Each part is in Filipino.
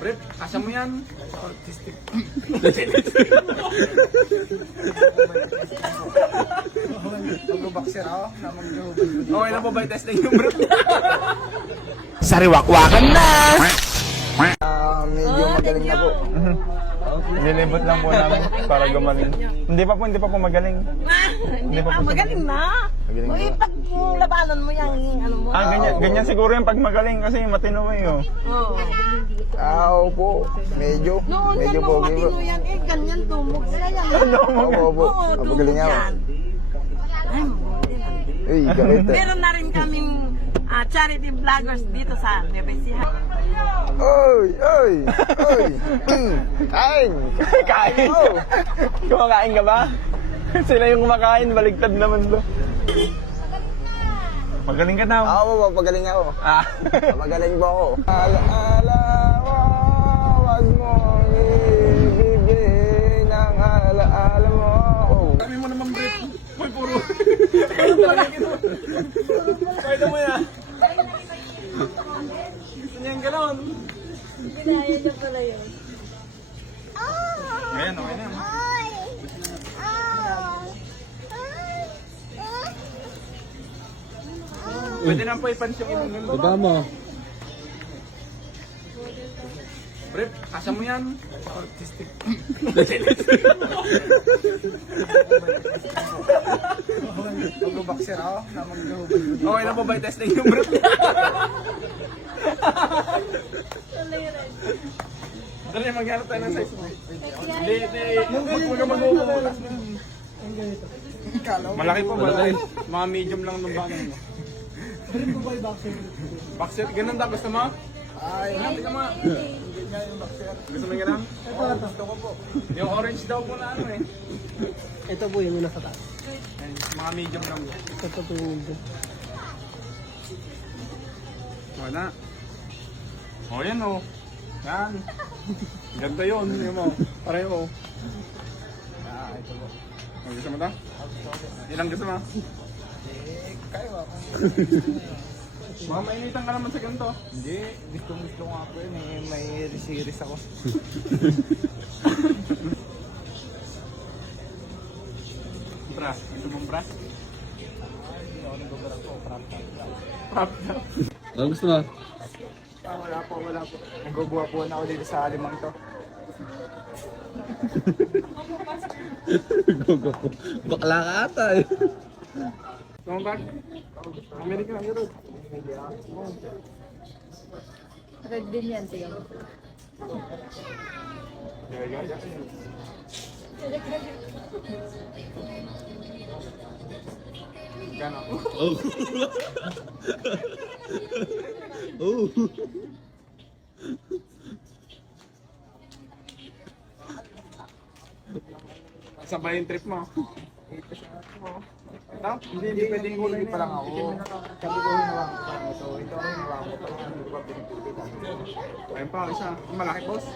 Brep, kasya mo yan. Artistic. Mag-boxer ako na Okay na po ba i-testing yung brep? Sariwakwakan na! medyo magaling na po. Nilibot lang po namin para gumaling. Hindi pa po magaling. Hindi pa magaling na. Magaling Uy, pag labanan mo yung ano mo. Ganyan siguro yung pag magaling kasi matino eh. Oh. Oo. Opo, medyo. Noon Medyo yan po. mga matino yan, ganyan dumog sila yan. Opo. Oo, Magaling dumog ako. yan. Ay, mabuti lang. Uy, galit eh. Meron na rin kaming charity vloggers dito sa Nevesia. Oy! Kain! Kain! Oh. Kumakain ka ba? Sila yung kumakain, baligtad naman to. Magaling ka daw. Ako po, pagaling ako. Ah. Magaling po ako. Alaala mo, wag mo ibibigay ng alaala mo. Kami mo naman brep. Uy, puro. Kaya mo yan. Gusto niya yung galon. Pinaya niya pala yun. Ayan, okay na. Pwede na po i-punch yung inumin mo. Baba mo. Brep, kasya mo yan. Artistic. Mag-boxer ako na Okay na po ba i-testing yung brep? Dali, maghanap tayo ng size mo. Hindi. Huwag ka mag-uubukas na. Malaki po, malaki. Mga medium lang ng bagay mo. Boxer, ganun daw. Gusto mo? Ay, Tingnan mo. Gusto mo yung ganun? gusto ko po. Yung orange daw po na ano eh. Ito po yung nasa taas. Ayun, mga medium lang. Ito po yung window. Wala. O yan o. Yan. Ganda yun. Yung mo. Pareho. Ito po. O, gusto mo ito? Ilang gusto mo? Kayo ako. Baka mainitan ka naman sa ganito. Hindi, gusto nga po yun eh. May series ako. Bra. Gusto mong bra? Hindi ako nagbabarang po. Prop. Ano gusto mo? Wala po. Nagbubuha po na ako dito sa alimang to. Gogo po. Bakla ka ata eh. Gusto mong bag? American lang yun. Red din yan, tiyo. Gano'n? Oh. Oh. Sabay yung trip mo. Ito? Hindi pwedeng Hindi kulay pa lang ako. Sabi ko hinawang ko ito. Ito ang hinawang ko. Hindi ko pa pinipilitan. Ayun pa, isa. Ang malaki, boss.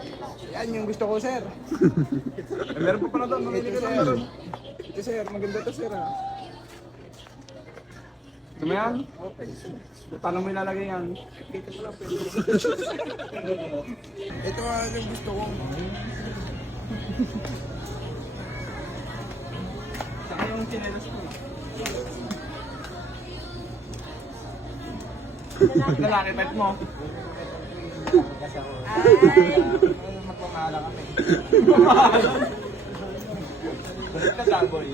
Yan yung gusto ko, sir. Meron pa pala doon. Mamili Ito, ka lang sir. doon. Ito, sir. Maganda to, sir. Ah. Gusto mo yan? Okay. Paano mo ilalagay yan? Ito pala, pwede. Ito yung gusto ko. Saka yung chinelas ko. Lalaki type mo. Kasi ako. Magpamahala kami. Kataboy.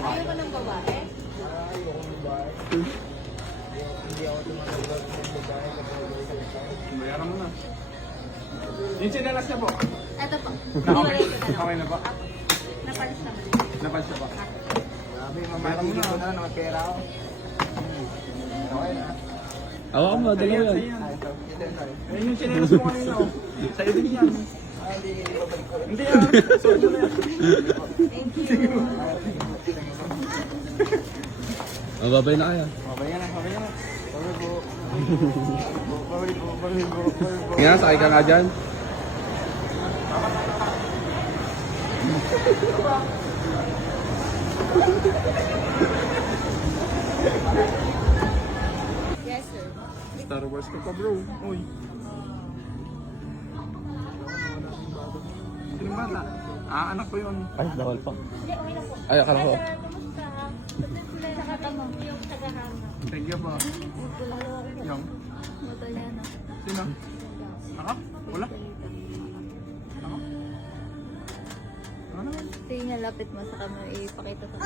Ayaw mo ng babae? Ayoko ng bahay. Hindi ako tumatawag ng babae kapag sa babae. Bayaran mo na. Yung chinelas niya po. Ito po. Okay. Okay na ba? Napalis naman. Napad siya ba? Grabe, mamahili ko na may pera ako. Okay na. Awa mo, dalawa Ayan, yan. ayan. Ito. Ayun yung chinelas mo kanina. Oh. Sa'yo din yan. Hindi babalik ko. Hindi ah. Suot mo na yan. Thank you. Mababay na kaya. Okay na. Okay na. Babalik po. Babalik po. Kaya, sakay ka nga dyan. Yes, sir. Star Wars ka pa bro. Uy. Anak ko yun. Ay, bawal pa. Ay, akala ko. Thank you po. Yung? Sino? Ako? Wala? Ako? Ano naman? Tingnan, lapit mo sa camera, ipakita sa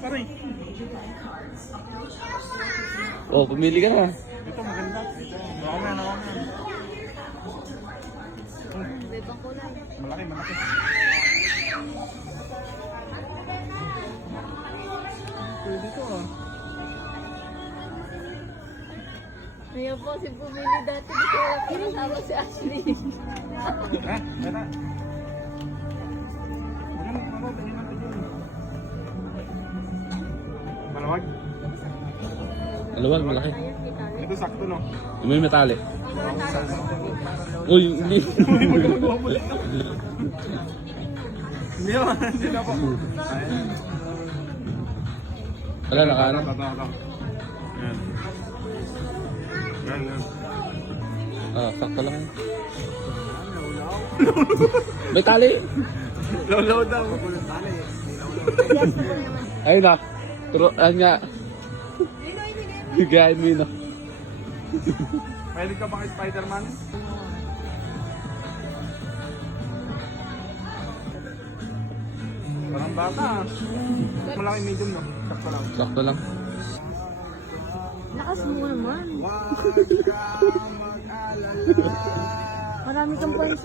Pare. Oh, pumili ka na. Ito maganda. Ako na, ako na. ibang kulay. Malaki, malaki. Pwede to ah. Ngayon po, si bumili dati dito, kinasama si Ashley. Ha? Gana. Malawag? Maluwag, malaki. Ito sakto no? May metali. Uy, hindi. Hindi naman, hindi na po. Ayan. Wala, nakaano. Ito. Ayan. Ayan, ayan. Ah, sakto lang. May tali. Lolo daw. Ayun na. Pero, ayun nga. Bigayin mo yun. Pwede ka ba kay Spider-Man? Parang bata. Malaki medium no? Sakto lang. Sakto lang. Lakas mo naman. Marami kang points.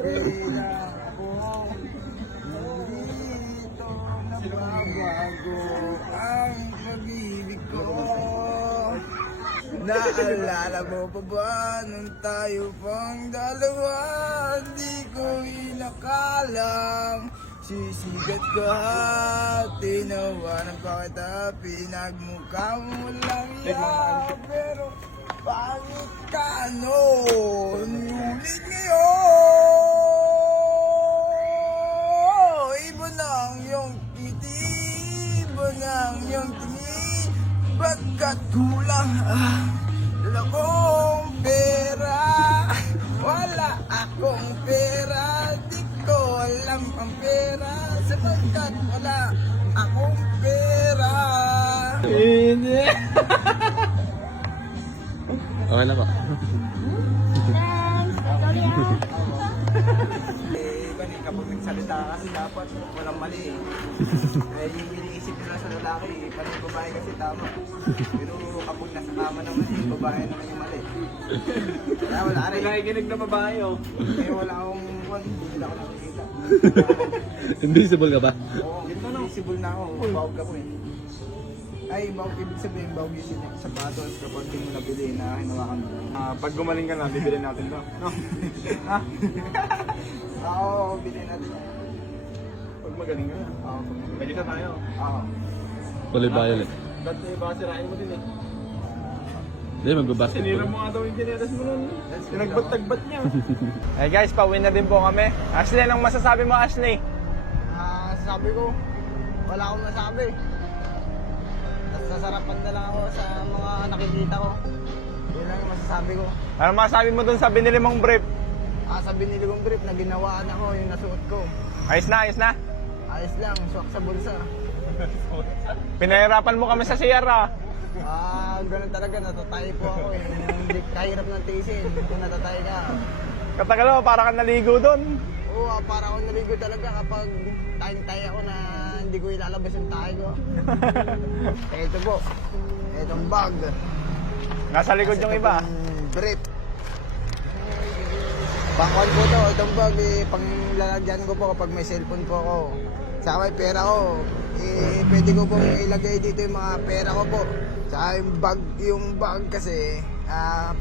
Ang pag-ibig ko. Naalala mo pa ba nung tayo pang dalawa? Di ko inakalang sisigat ka, tinawanan pa kita, pinagmukha mo lang yan. Pero pangit ka noon, ngunit ngayon iba na ang iyong ngiti, iba na ang iyong tingin. Bagkat kulang wala akong pera, wala akong pera, di ko alam ang pera, sapagkat wala akong pera. Okay na ba? Kapag nagsalita kasi dapat walang mali eh. Eh, yung iniisip nila sa lalaki, parang yung babae kasi tama. Pero kapag nasa kama naman, yung babae naman yung mali. Kaya wala rin. Nakikinig na babae oh. Eh, wala akong hindi ako nakikita. Invisible ka ba? Oo, invisible na ako. Bawag ako eh. Ay, bawag ibig sabihin, bawag yun yung sapatos kapag di mo nabili na hinawakan mo. Pag gumaling ka na, bibili natin to. No? Ha? Oo, bilhin natin. Pag magaling ka na. Oo, Pwede ka tayo. oo. Kulay violet. Dati baka sirain mo din eh. Hindi, magbabasket Sinira ko. mo nga daw yung ginelas mo nun. Pinagbat-tagbat niya. Hey guys, pauwi na din po kami. Ashley, anong masasabi mo, Ashley? Sabi ko, wala akong masabi. Nasasarapan na lang ako sa mga nakikita ko. Yun lang yung masasabi ko. Ano masasabi mo dun sa binili mong brief? Sa binili kong brief na ginawaan ako, yung nasuot ko. Ayos na, ayos na. Ayos lang, swak sa bulsa. Pinahirapan mo kami sa Sierra. Ganun talaga, natatay po ako eh. Hindi kahirap ng tiisin kung natatay ka. Katagal mo, para kang naligo dun. Oo, para ako naligo talaga kapag tayong-tay ako na hindi ko ilalabas yung tayo ko. Ito po, itong bag. Nasa likod yung iba. Brief. Pangkuhan ko to, itong bag panglalagyan ko po kapag may cellphone po ako. Saka may pera ko, pwede ko pong ilagay dito yung mga pera ko po. Saka yung bag kasi,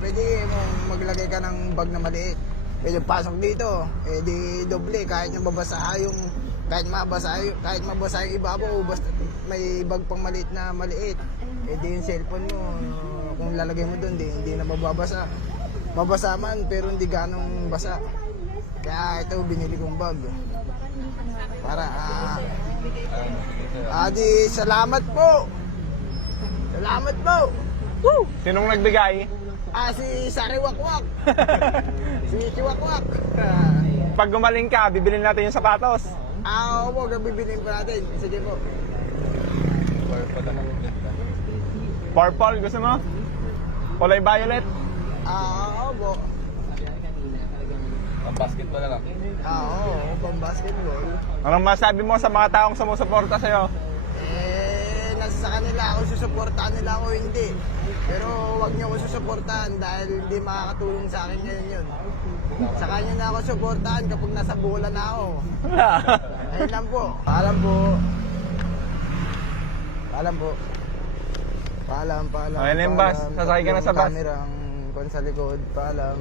pwede mong maglagay ka ng bag na maliit. Pwede pasok dito, di doble, kahit mabasa yung ibabaw, basta may bag pang maliit na maliit. Di yung cellphone mo, kung lalagay mo doon, hindi na mababasa. Mabasa man, pero hindi ganong basa. Kaya ito, binili kong bag. Para, di, salamat po! Salamat po! Sinong nagbigay? Si Sariwakwak. Si Chiwakwak. Pag gumaling ka, bibilin natin yung sapatos. Opo, bibilin pa natin. Sige po. Purple, gusto mo? Kulay violet? Opo. Ang basketball na lang. Oo, pang basketball. Anong masabi mo sa mga taong sumusuporta sa'yo? Nasa sa kanila kung susuportahan nila ako hindi. Pero wag niyo ako susuportahan dahil hindi makakatulong sa akin ngayon yun. Sa kanya na ako suportahan kapag nasa bola na ako. Ayun lang po. Paalam po. Paalam po. Paalam. Okay, Limbas. Sasakay ka na sa bus. Kamerang kon sa likod. Paalam.